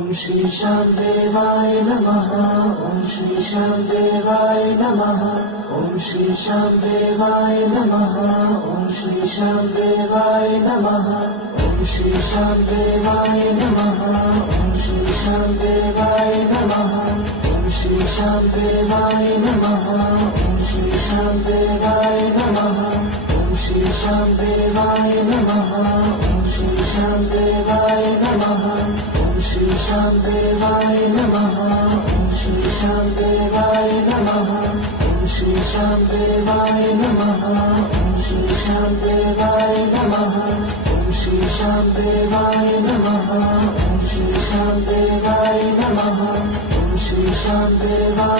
श्री श्याम देवाय नमः। ओम श्री श्याम देवाय नमः। ओम श्री श्याम देवाय नमः। ओम श्री श्याम देवाय नमः। ओम श्री श्याम देवाय नमः। ओम श्री श्याम देवाय नमः। ओम श्री श्याम देवाय नमः। ओम श्री श्याम देवाय नमः। ओम श्री श्याम देवाय नमः। ओम श्री श्याम देवाय नमः। ओम श्री श्याम देवाय नमः। ओम श्री श्याम देवाय नमः। ओम श्री श्याम देवाय नमः। ओम श्री श्याम देवाय नमः। ओम श्री श्याम देवाय नमः। ओम श्री श्याम देवाय नमः। ओम श्री श्याम देवाय